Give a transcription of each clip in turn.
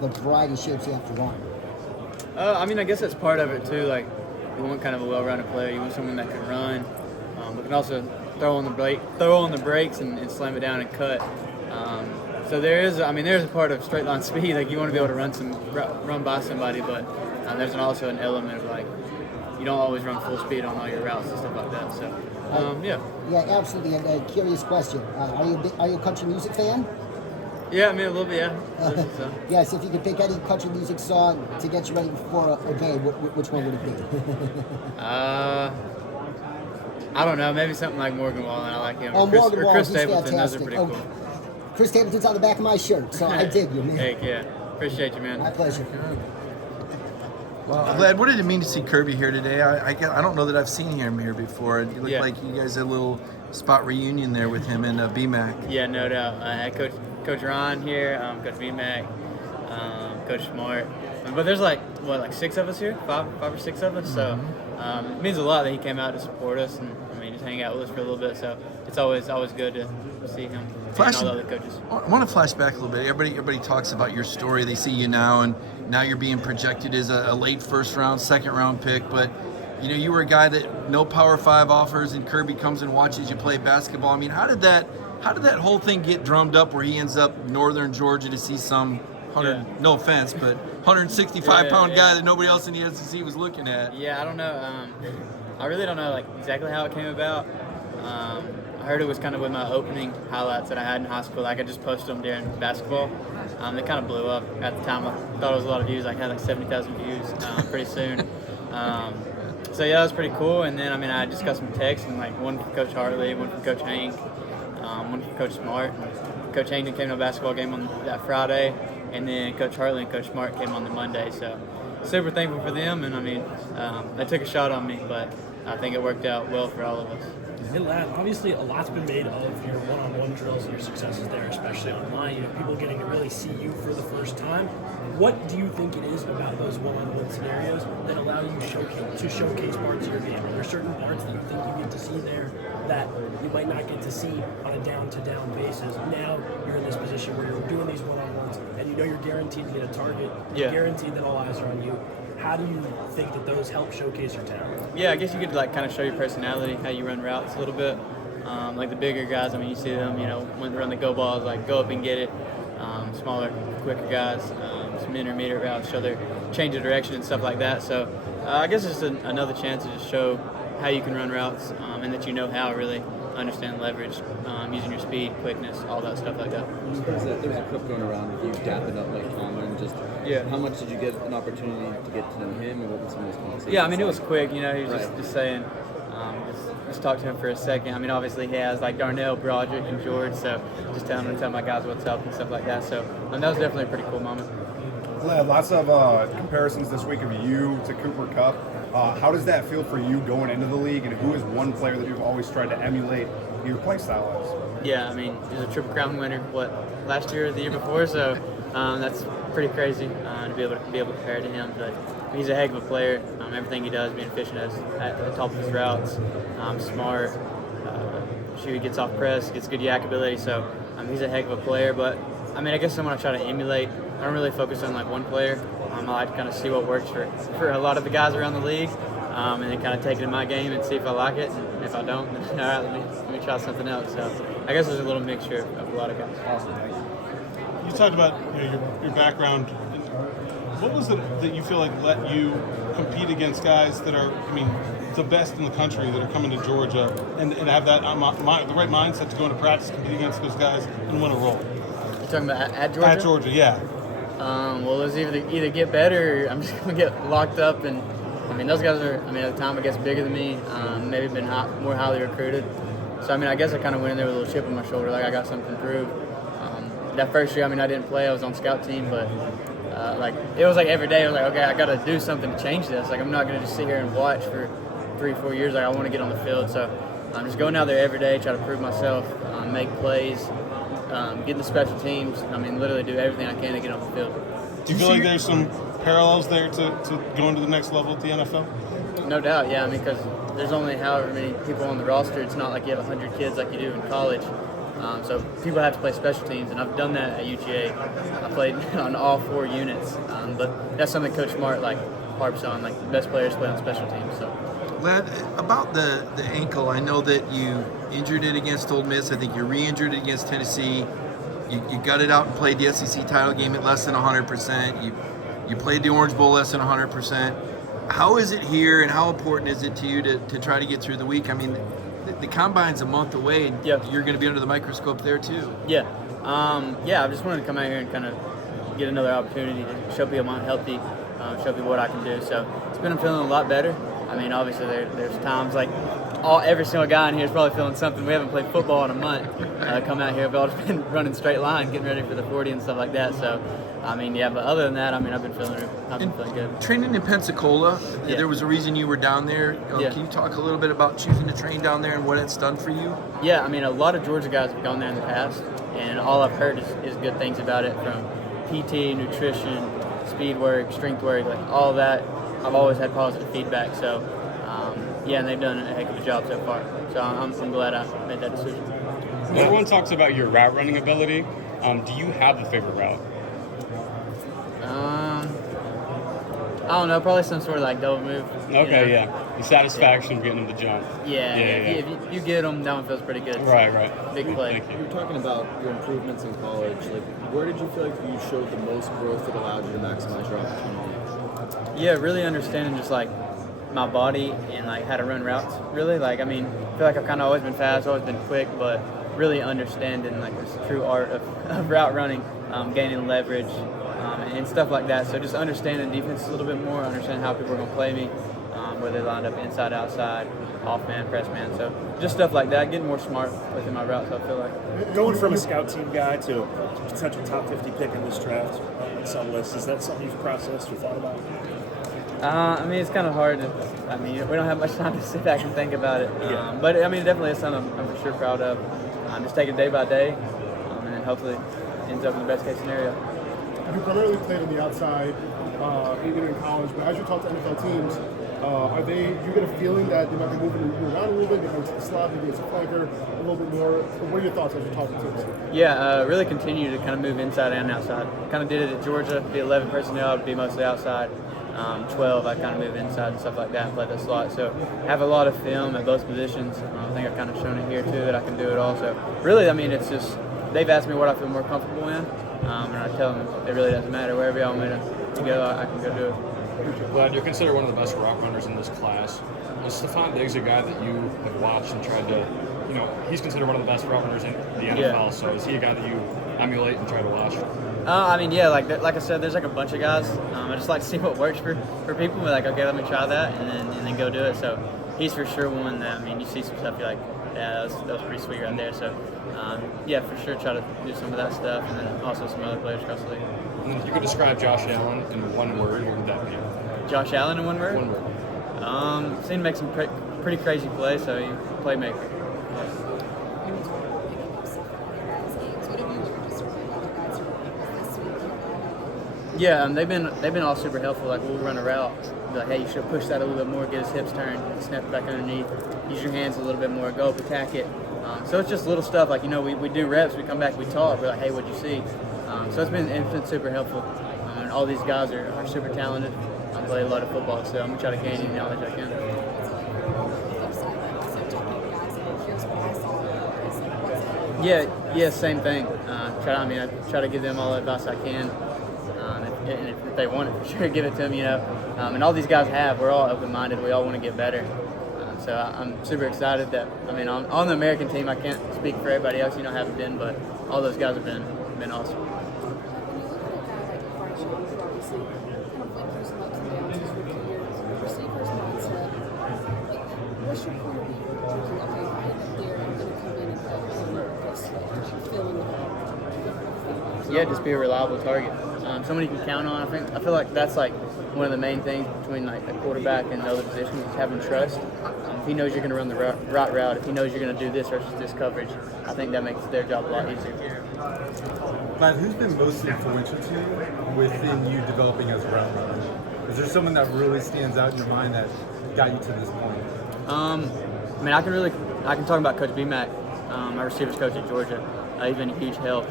the variety of shapes you have to run? I mean, I guess that's part of it too. Like, you want kind of a well-rounded player. You want someone that can run, but can also throw on the brakes and slam it down and cut. So there's a part of straight line speed. Like, you want to be able to run by somebody, but there's also an element of like, you don't always run full speed on all your routes and stuff like that. So yeah. Yeah, absolutely. And a curious question: are you a country music fan? Yeah, I mean, a little bit, yeah. So. Yes, if you could pick any country music song to get you ready before a game, which one would it be? I don't know. Maybe something like Morgan Wallen. I like him. Oh, Morgan Wallen, Chris he's Stapleton. fantastic. Those are pretty cool. Chris Stapleton's on the back of my shirt, so I dig you, man. Hey, yeah. Appreciate you, man. My pleasure. Well, Vlad, what did it mean to see Kirby here today? I don't know that I've seen him here before. It looked like you guys had a little spot reunion there with him and BMAC. Yeah, no doubt. I had Coach Ron here, Coach BMAC, Coach Smart. But there's like 6 of us here, five or six of us. So it means a lot that he came out to support us and just hang out with us for a little bit. So it's always good to see him and all the other coaches. I want to flash back a little bit. Everybody talks about your story. They see you now, and now you're being projected as a late first round, second round pick. But you were a guy that no Power 5 offers, and Kirby comes and watches you play basketball. I mean, how did that whole thing get drummed up where he ends up Northern Georgia to see some no offense, but 165-pound guy that nobody else in the SEC was looking at? Yeah, I don't know. I really don't know exactly how it came about. I heard it was kind of with my opening highlights that I had in high school. Like, I just posted them during basketball. They kind of blew up at the time. I thought it was a lot of views. I had 70,000 views pretty soon. So yeah, that was pretty cool. And then I just got some texts, and one from Coach Hartley, one from Coach Hank, one from Coach Smart. Coach Hank came to a basketball game on that Friday, and then Coach Hartley and Coach Smart came on the Monday. So super thankful for them, and they took a shot on me, but I think it worked out well for all of us. And Lad, obviously a lot's been made of your one-on-one drills and your successes there, especially online. People getting to really see you for the first time. What do you think it is about those one-on-one scenarios that allow you to showcase parts of your game? Are there certain parts that you think you get to see there that you might not get to see on a down-to-down basis? Now you're in this position where you're doing these one-on-ones, and you're guaranteed to get a target. You're guaranteed that all eyes are on you. How do you think that those help showcase your talent? Yeah, I guess you could kind of show your personality, how you run routes a little bit. Like the bigger guys, you see them, when they run the go balls, go up and get it. Smaller, quicker guys, some intermediate routes, show their change of direction and stuff like that. So I guess it's just another chance to just show how you can run routes and that how to really understand leverage, using your speed, quickness, all that stuff like that. There was a clip going around of you dapping up Tomlin. How much did you get an opportunity to get to know him, and what was some of those conversations? Yeah, it was quick. He was just saying, just talk to him for a second. Obviously he has Darnell, Broderick, and George, so just tell my guys what's up and stuff like that. So that was definitely a pretty cool moment. Lots of comparisons this week of you to Cooper Kupp. How does that feel for you going into the league, and who is one player that you've always tried to emulate your play style as? Yeah, he was a Triple Crown winner, last year or the year before, so that's pretty crazy to be able to compare to him. But he's a heck of a player. Everything he does, being efficient at the top of his routes, smart, he gets off press, gets good yak ability, so he's a heck of a player. But I guess someone I try to emulate. I don't really focus on one player. I like to kind of see what works for a lot of the guys around the league, and then kind of take it in my game and see if I like it. And if I don't, then all right, let me try something else. So I guess there's a little mixture of a lot of guys. Awesome. You talked about your background. What was it that you feel let you compete against guys that are, the best in the country that are coming to Georgia and have that the right mindset to go into practice, compete against those guys, and win a role? You talking about at Georgia? At Georgia, yeah. Well, it was either get better or I'm just going to get locked up. And, those guys are, at the time, I guess, bigger than me, maybe been more highly recruited. So, I guess I kind of went in there with a little chip on my shoulder, I got something to prove. That first year, I didn't play. I was on scout team, but, it was every day. I was okay, I got to do something to change this. I'm not going to just sit here and watch for 3-4 years. I want to get on the field. So, I'm just going out there every day, try to prove myself, make plays, get in the special teams. Literally do everything I can to get on the field. Do you feel like there's some parallels there to going to the next level at the NFL? No doubt, yeah. Because there's only however many people on the roster. It's not like you have 100 kids like you do in college. So people have to play special teams, and I've done that at UGA. I played on all 4 units, but that's something Coach Smart harps on. Like the best players play on special teams. So. Lad, about the ankle, I know that you injured it against Ole Miss. I think you re-injured it against Tennessee. You got it out and played the SEC title game at less than 100%. You played the Orange Bowl less than 100%. How is it here, and how important is it to you to try to get through the week? I mean, the combine's a month away, and you're going to be under the microscope there too. Yeah. I just wanted to come out here and kind of get another opportunity to show people I'm healthy, show people what I can do. So it's been feeling a lot better. I mean, obviously there's times like every single guy in here is probably feeling something. We haven't played football in a month. Come out here, we've all just been running straight line, getting ready for the 40 and stuff like that. So, I mean, but other than that, I mean, I've been feeling good. Training in Pensacola, there was a reason you were down there. Can you talk a little bit about choosing to train down there and what it's done for you? Yeah, I mean, a lot of Georgia guys have gone there in the past, and all I've heard is good things about it, from PT, nutrition, speed work, strength work, like all that. I've always had positive feedback. So, and they've done a heck of a job so far. So I'm glad I made that decision. Everyone talks about your route running ability. Do you have a favorite route? I don't know, probably some sort of double move. Okay, yeah. The satisfaction of getting them to jump. If you get them, that one feels pretty good. Right. Big play. You were talking about your improvements in college. Where did you feel like you showed the most growth that allowed you to maximize your opportunity? Yeah, really understanding just my body and how to run routes. Really, I mean, I feel like I've kind of always been fast, always been quick, but really understanding this true art of route running, gaining leverage, and stuff like that. So just understanding defense a little bit more, understanding how people are going to play me, where they lined up inside, outside, off man, press man. So just stuff like that, getting more smart within my routes, I feel like. Going from a scout team guy to a potential top 50 pick in this draft on some lists, is that something you've processed or thought about? I mean, it's kind of hard. We don't have much time to sit back and think about it. But, I mean, it definitely is something I'm for sure proud of. Just take it day by day, and then hopefully it ends up in the best case scenario. You primarily played on the outside, even in college, but as you talk to NFL teams, you get a feeling that they might be moving you around a little bit, maybe it's the slot, maybe it's a flanker, a little bit more? What are your thoughts as you're talking to them? Yeah, really continue to kind of move inside and outside. Kind of did it at Georgia, the 11 personnel, I'd be mostly outside. 12, I kind of move inside and stuff like that and play the slot. So have a lot of film at both positions. I think I've kind of shown it here too that I can do it all. So really, I mean, it's just they've asked me what I feel more comfortable in, and I tell them it really doesn't matter. Wherever y'all want me to go, I can go do it. Glad you're considered one of the best route runners in this class. Is Stephon Diggs a guy that you have watched and tried to, he's considered one of the best route runners in the NFL, Yeah. so is he a guy that you emulate and try to watch? I mean, yeah, like I said, there's a bunch of guys. I just like to see what works for people. We're okay, let me try that, and then go do it. So he's for sure one that, I mean, you see some stuff, you're like, yeah, that was pretty sweet right there. So, for sure try to do some of that stuff, and then also some other players across the league. And if you could describe Josh Allen in one word, what would that be? Josh Allen in one word? One word. Seen him make some pretty crazy plays, so he's a playmaker. Yeah, they've been all super helpful. We'll run a route, be like, hey, you should push that a little bit more, get his hips turned, snap it back underneath, use your hands a little bit more, go up, attack it. So it's just little stuff we do reps, we come back, we talk, we're like, hey, what'd you see? So it's been super helpful. And all these guys are super talented. I play a lot of football, so I'm gonna try to gain any knowledge I can. Yeah, same thing. I try to give them all the advice I can. And if they want it, for sure, give it to them, And all these guys we're all open-minded. We all want to get better. So I'm super excited that, on the American team, I can't speak for everybody else, haven't been, but all those guys have been awesome. Yeah, just be a reliable target. Somebody you can count on. I feel like that's one of the main things between a quarterback and the other positions is having trust. If he knows you're going to run the right route, if he knows you're going to do this versus this coverage, I think that makes their job a lot easier. Matt, who's been most influential to you within you developing as a route runner? Is there someone that really stands out in your mind that got you to this point? I can talk about Coach B-Mac. my receivers coach at Georgia. He's been a huge help.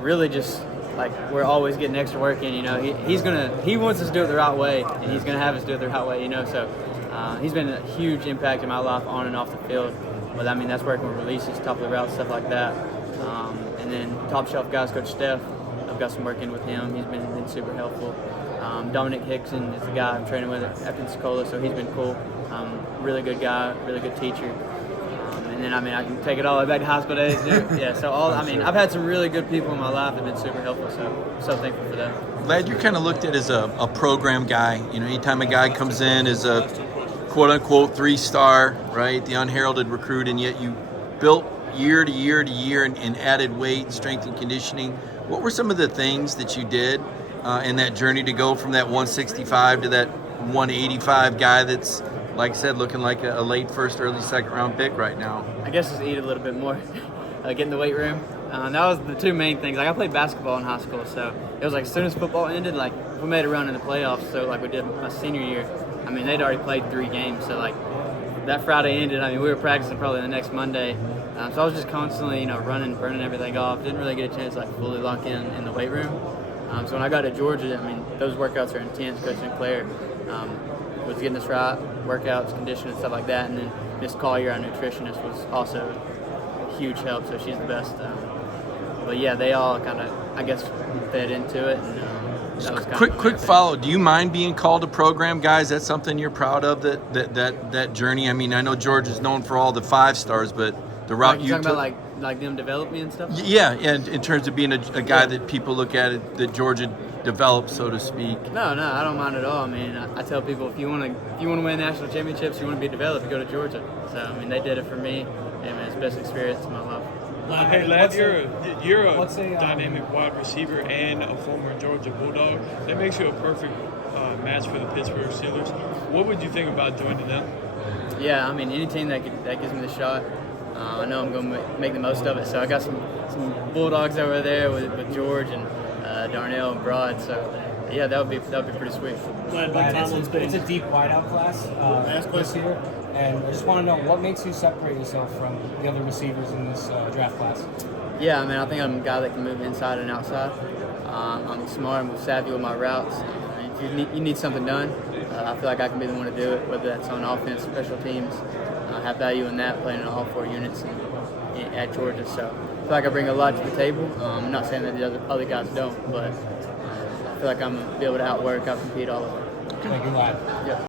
Really just like we're always getting extra work in, you know. He wants us to do it the right way, and he's gonna have us do it the right way, you know. So he's been a huge impact in my life on and off the field. But I mean, that's working with releases, top of the route, stuff like that. And then top shelf guys, Coach Steph, I've got some work in with him. He's been super helpful. Dominic Hickson is the guy I'm training with at Pensacola, so he's been cool. Really good guy, really good teacher. And then, I mean, I can take it all the way back to high school days. Yeah, so I've had some really good people in my life that have been super helpful, so I'm so thankful for them. Glad you're kind of looked at as a program guy. You know, anytime a guy comes in as a quote-unquote 3-star, right, the unheralded recruit, and yet you built year to year to year and added weight, strength, and conditioning. What were some of the things that you did in that journey to go from that 165 to that 185 guy that's, like I said, looking like a late first, early second round pick right now? I guess just eat a little bit more, get in the weight room. That was the two main things. Like I played basketball in high school, so it was like as soon as football ended, like we made a run in the playoffs. So like we did my senior year. I mean, they'd already played 3 games, so like that Friday ended. I mean, we were practicing probably the next Monday. So I was just constantly, you know, running, burning everything off. Didn't really get a chance to like fully lock in the weight room. So when I got to Georgia, I mean, those workouts are intense. Coach Sinclair was getting us right, workouts, conditioning, stuff like that. And then Miss Collier, our nutritionist, was also a huge help. So she's the best. But yeah, they all kind of, I guess, fed into it. And that was kind of quick follow. Do you mind being called a program guy? Is that something you're proud of? That journey. I mean, I know Georgia's known for all the 5 stars, but the route you talking took. about like them develop me and stuff? Yeah, and in terms of being a guy that people look at it, that Georgia developed, so to speak. No, I don't mind at all. I mean, I tell people if you want to win national championships, you want to be developed, you go to Georgia. So I mean, they did it for me, and it's the best experience of my life. Hey, lad, you're a dynamic wide receiver and a former Georgia Bulldog. That makes you a perfect match for the Pittsburgh Steelers. What would you think about joining them? Yeah, I mean, any team that gives me the shot, I know I'm going to make the most of it. So I got some Bulldogs over there with George and Darnell and Broad. So yeah, that would be pretty sweet. It's a deep wideout class this year, and I just want to know what makes you separate yourself from the other receivers in this draft class. Yeah, I mean, I think I'm a guy that can move inside and outside. I'm smart, I'm savvy with my routes. If you need something done, I feel like I can be the one to do it, whether that's on offense, special teams. I have value in that, playing in all 4 units at Georgia. So I feel like I bring a lot to the table. I'm not saying that the other guys don't, but I feel like I'm going to be able to outwork, outcompete all of them. Thank you, lad. Yeah.